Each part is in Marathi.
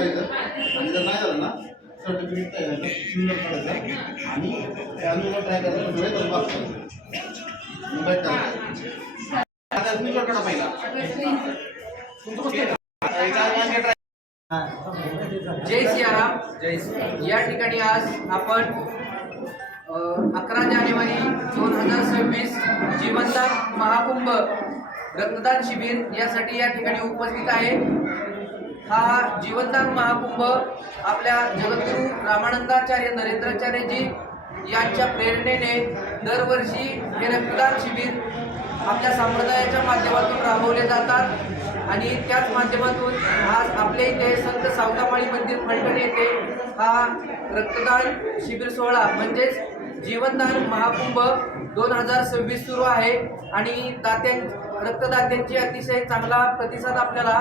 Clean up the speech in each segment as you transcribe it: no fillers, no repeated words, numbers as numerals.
करायचं आणि जर नाही झालं ना सर्टिफिकेट सिग्नल काढायचं आणि अनुला ट्राय करायचं डोळे तर पास करायचं पहिला जय सियाराम. या ठिकाणी आज आपण 11 जानेवारी 2026 जीवनदान महाकुंभ रक्तदान शिबिर यासाठी या ठिकाणी उपस्थित आहे. हा जीवनदान महाकुंभ आपल्या जगद्गुरू रामानंदाचार्य नरेंद्राचार्यजी यांच्या प्रेरणेने दरवर्षी हे रक्तदान शिबिर आपल्या संप्रदायाच्या माध्यमातून राबवले जातात आणि त्याच माध्यमातून आज आपल्या इथे संत सावतामाळी मंदिर फलटण येथे हा रक्तदान शिबिर सोहळा म्हणजेच जीवनदान महाकुंभ 2026 सुरू आहे आणि रक्तदात्यांची अतिशय चांगला प्रतिसाद आपल्याला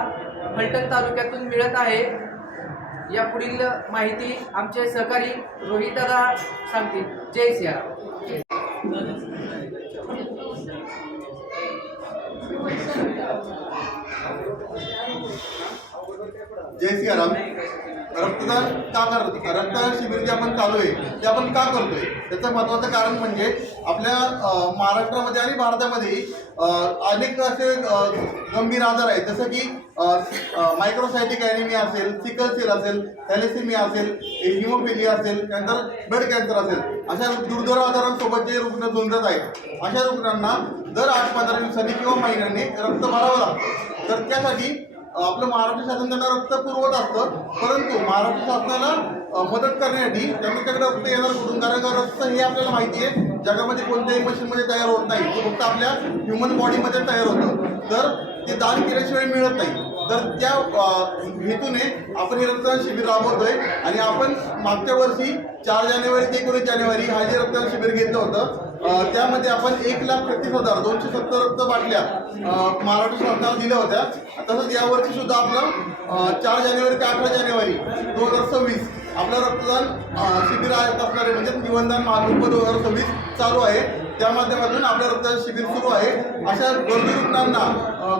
फलटण तालुक्यातून मिळत आहे. या पुढील माहिती आमचे सहकारी रोहितदादा सांगतील. जय सियाराम. जय सियाराम. रक्तदान का करतो? रक्तदान शिबिर जे आपण चालू आहे ते आपण का करतोय त्याचं महत्त्वाचं कारण म्हणजे आपल्या महाराष्ट्रामध्ये आणि भारतामध्ये अनेक असे गंभीर आजार आहेत, जसं की मायक्रोसायटिक ॲनिमिया असेल, सिकल सेल असेल, थॅलेसेमिया असेल, हिमोफिलिया असेल, त्यानंतर ब्लड कॅन्सर असेल, अशा दुर्धर आजारांसोबत जे रुग्ण झुंजत आहेत अशा रुग्णांना दर 8-15 दिवसांनी किंवा महिन्यांनी रक्त भरावं लागतं. तर त्यासाठी आपलं महाराष्ट्र शासन त्यांना रक्त पुरवत असतं, परंतु महाराष्ट्र शासनाला मदत करण्यासाठी त्यांच्याकडे रक्त येणार कुठून? कारण रक्त हे आपल्याला माहिती आहे जगामध्ये कोणत्याही मशीनमध्ये तयार होत नाही, ते फक्त आपल्या ह्युमन बॉडीमध्ये तयार होतं. तर ते दान केल्याशिवाय मिळत नाही. तर त्या हेतूने आपण हे रक्तदान शिबिर राबवतोय आणि आपण मागच्या वर्षी 4 जानेवारी ते 19 जानेवारी हा जे रक्तदान शिबिर घेतलं होतं त्यामध्ये आपण 1,36,270 रक्त बाटल्या महाराष्ट्र शासनाला दिल्या होत्या. तसंच यावर्षी सुद्धा आपलं 4 जानेवारी ते 18 जानेवारी 2026 आपलं रक्तदान शिबिर असणार आहे, म्हणजे जीवनदान महाकुंभ 2026 चालू आहे. त्या माध्यमातून आपलं रक्तदान शिबिर सुरू आहे. अशा गरजू रुग्णांना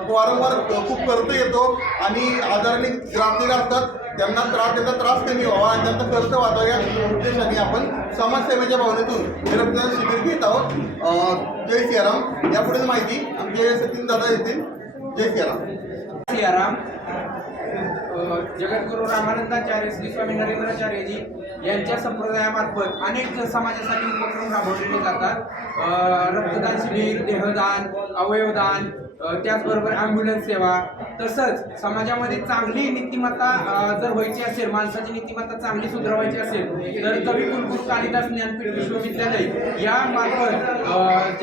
वारंवार खूप खर्च येतो आणि आजाराने ग्रासलेले असतात, त्यांना त्याचा त्रास कमी व्हावा आणि त्यांचा खर्च वाचावा या उद्देशाने आपण समाजसेवेच्या भावनेतून हे रक्तदान शिबिर घेत आहोत. जय सियाराम. यापुढील माहिती आमचे सचिन दादा येतील. जय सियाराम. सियाराम. जगद्गुरू रामानंदाचार्य श्री स्वामी नरेंद्राचार्यजी यांच्या संप्रदायामार्फत अनेक समाजासाठी उपक्रम राबवलेले जातात. रक्तदान शिबिर, देहदान, अवयवदान, त्याचबरोबर ॲम्ब्युलन्स सेवा. तसंच समाजामध्ये चांगली नीतिमत्ता जर व्हायची असेल, माणसाची नीतिमत्ता चांगली सुधारायची असेल तर कवी कुलगुरू कालिदास ज्ञानपीठ विश्वविद्यालय या मार्फत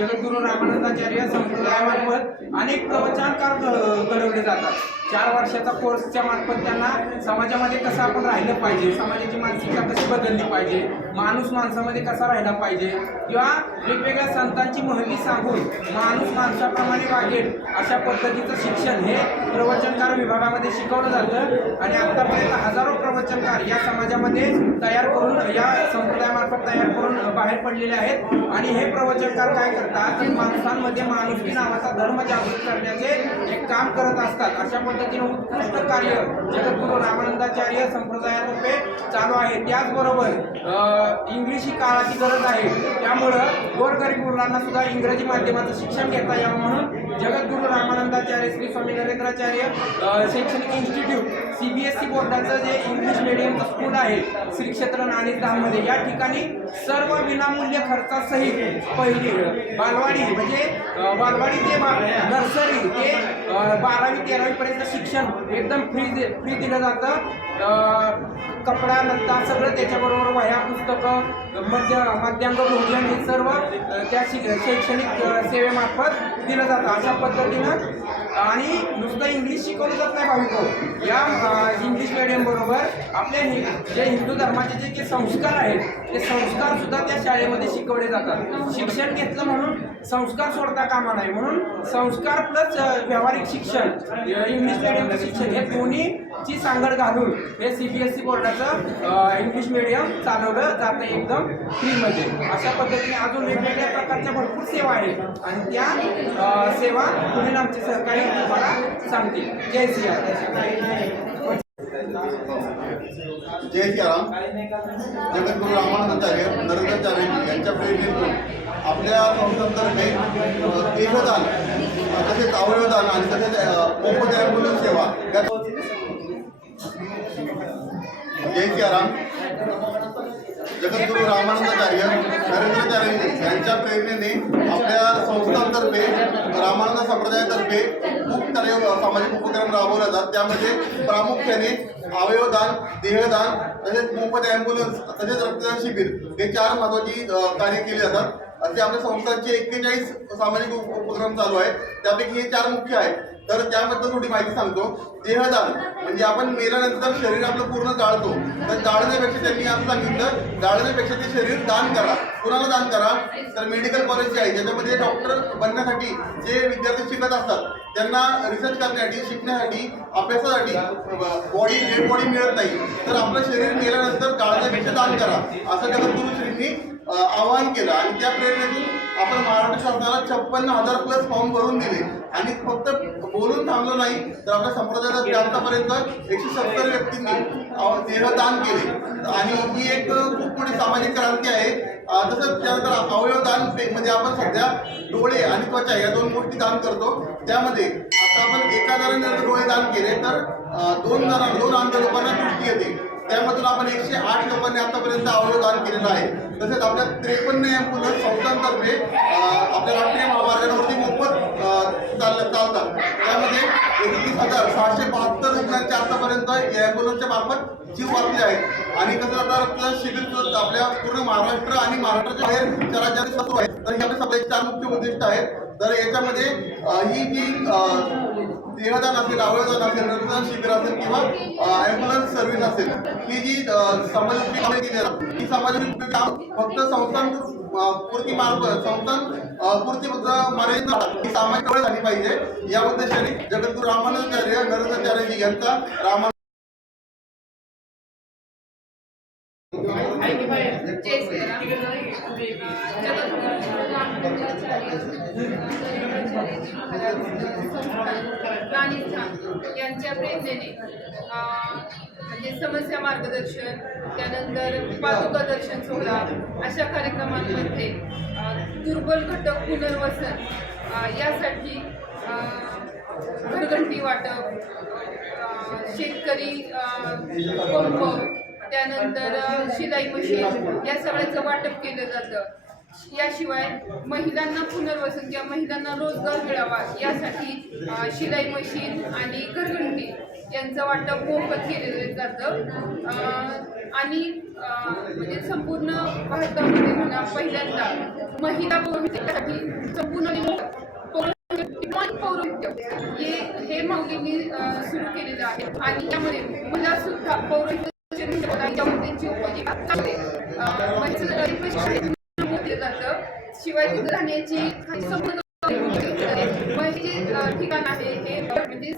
जगद्गुरू रामानंदाचार्य संप्रदायामार्फत अनेक प्रवचनकार घडवले जातात. 4 वर्षाचा कोर्सच्या मार्फत त्यांना समाजामध्ये कसं आपण राहिलं पाहिजे, समाजाची मानसिकता कशी बदलली पाहिजे, माणूस माणसामध्ये कसा राहिला पाहिजे किंवा वेगवेगळ्या संतांची महती सांगून माणूस माणसाप्रमाणे वागेल अशा पद्धतीचं शिक्षण हे प्रवचनकार विभागामध्ये शिकवलं जातं आणि आतापर्यंत हजारो प्रवचनकार या समाजामध्ये तयार करून या संप्रदायामार्फत तयार करून बाहेर पडलेले आहेत. आणि हे प्रवचनकार काय करतात तर माणसांमध्ये माणुसकी नावाचा धर्म जागृत करण्याचे एक काम करत असतात. अशा पद्धतीने उत्कृष्ट कार्य जगद्गुरू रामानंदाचार्य संप्रदायातर्फे चालू आहे. त्याचबरोबर इंग्लिश ही काळाची गरज आहे, त्यामुळं गोरगरीब मुलांना सुद्धा इंग्रजी माध्यमाचं शिक्षण घेता यावं म्हणून जगद्गुरू रामानंदाचार्य श्री स्वामी नरेंद्राचार्य शैक्षणिक इन्स्टिट्यूट CBSE बोर्डाचं जे इंग्लिश मीडियमचं स्कूल आहे श्री क्षेत्र नाणीजगावमध्ये, या ठिकाणी सर्व विनामूल्य खर्चासहित पहिली बालवाडी म्हणजे बालवाडी ते नर्सरी ते 12वी-13वी पर्यंत शिक्षण एकदम फ्री दिलं जातं. कपडा लत्ता सगळं त्याच्याबरोबर वह्या पुस्तकं मध्यान्ह भोजन हे सर्व त्या शैक्षणिक सेवेमार्फत दिलं जातं. अशा पद्धतीनं आणि नुसतं इंग्लिश शिकवलं जात नाही भाविको. या इंग्लिश मीडियम बरोबर आपले जे हिंदू धर्माचे जे संस्कार आहेत ते संस्कार सुद्धा त्या शाळेमध्ये शिकवले जातात. शिक्षण घेतलं म्हणून संस्कार सोडता कामा नाही, म्हणून संस्कार प्लस व्यावहारिक शिक्षण इंग्लिश मीडियमचं शिक्षण हे दोन्हीची सांगड घालून हे CBSE बोर्डाचं इंग्लिश मीडियम चालवलं जातं एकदम फ्रीमध्ये. अशा पद्धतीने अजून वेगवेगळ्या प्रकारच्या भरपूर सेवा आहेत आणि त्या सेवा पुढील आमचे सहकारी तुम्हाला सांगतील. जय सियाराम. जय सियाराम. जगद्गुरू रामानंदाचार्य नरेंद्राचार्य यांच्या प्रेरणेतून आपल्या संस्थांतर्फे देहदान तसेच अवयवदान आणि तसेच मोफत ॲम्ब्युलन्स सेवा जय सियाराम. जगद्गुरू रामानंदाचार्य नरेंद्राचार्य यांच्या प्रेरणेने आपल्या संस्थांतर्फे रामानंद संप्रदायातर्फे खूप सारे सामाजिक उपक्रम राबवले जातात. त्यामध्ये प्रामुख्याने अवयवदान, देहदान तसेच मोफत ॲम्ब्युलन्स तसेच रक्तदान शिबिर हे 4 महत्त्वाची कार्य केली जातात. असे आपल्या संस्थांचे 41 सामाजिक उपक्रम चालू आहेत. त्यापैकी हे 4 मुख्य आहेत. तर त्याबद्दल थोडी माहिती सांगतो. देहदान म्हणजे आपण मेल्यानंतर शरीर आपलं पूर्ण जाळतो. तर जाळण्यापेक्षा त्यांनी असं सांगितलं, जाळण्यापेक्षा ते शरीर दान करा. कुणाला दान करा? तर मेडिकल कॉलेज जे आहे ज्याच्यामध्ये डॉक्टर बनण्यासाठी जे विद्यार्थी शिकत असतात त्यांना रिसर्च करण्यासाठी, शिकण्यासाठी, अभ्यासासाठी डेड बॉडी मिळत नाही. तर आपलं शरीर मेल्यानंतर जाळण्यापेक्षा दान करा असं जगद्गुरू श्रींनी आवाहन केलं. आणि त्या प्रेरणेतून आपण महाराष्ट्र शासनाला 56,000 प्लस फॉर्म भरून दिले. आणि फक्त बोलून थांबलो नाही तर आपल्या संप्रदायात आतापर्यंत 170 व्यक्तींनी देहदान केले. आणि ही एक खूप मोठी सामाजिक क्रांती आहे. तसंच त्यानंतर अवयवदान म्हणजे आपण सध्या डोळे आणि त्वचा या 2 गोष्टी दान करतो. त्यामध्ये आता आपण एका जणांनी जर डोळे दान केले तर 2 अंध लोकांना दृष्टी येते. त्यामधून आपण 108 लोकांनी आतापर्यंत अवयवदान केलेलं आहे. तसेच आपल्या 53 ॲम्ब्युलन्स संस्थांतर्फे आपल्या राष्ट्रीय महामार्गावरती मोफत चालतात. त्यामध्ये 31,672 रुग्णांच्या आतापर्यंत या ॲम्ब्युलन्सच्या मार्फत जीव वाचले आहेत. आणि कसं आता रक्तदान शिबिर आपल्या पूर्ण महाराष्ट्र आणि महाराष्ट्राच्या बाहेर राज्यात सुरू आहे. तर हे आपल्या सगळ्याचे 4 मुख्य उद्दिष्ट आहेत. तर याच्यामध्ये ही जी देहदान असेल, अवयवदान असेल, रक्तदान शिबिर असेल किंवा ॲम्ब्युलन्स सर्व्हिस असेल, ही जी सामाजिक कामे केली जातात ही सामाजिक काम फक्त संस्थांपुरती संस्थांपुरती फक्त मर्यादित ही सामाजिक कामे झाली पाहिजे. या उद्देशाने जगद्गुरू रामानंदाचार्य नरेंद्राचार्यजी यांचा यांच्या प्रेरणेने म्हणजे समस्या मार्गदर्शन, त्यानंतर पादुका दर्शन सोहळा अशा कार्यक्रमांमध्ये दुर्बल घटक पुनर्वसन यासाठी घरघंटी वाटप, शेतकरी पंप, त्यानंतर शिलाई मशीन या सगळ्याचं वाटप केलं जातं. याशिवाय महिलांना पुनर्वसन किंवा महिलांना रोजगार मिळावा यासाठी शिलाई मशीन आणि घरघंटी यांचं वाटप मोफत केलेलं जातं. आणि म्हणजे संपूर्ण भारतामध्ये म्हणा पहिल्यांदा महिला पौरोहित्यासाठी संपूर्ण पौरोहित्य हे माऊलींनी सुरू केलेलं आहे. आणि त्यामध्ये महिला सुद्धा पौरोहित्य त्यांची उपजीविका जातं. शिवाय तिथं राहण्याची संपूर्ण ठिकाण आहे हे म्हणजे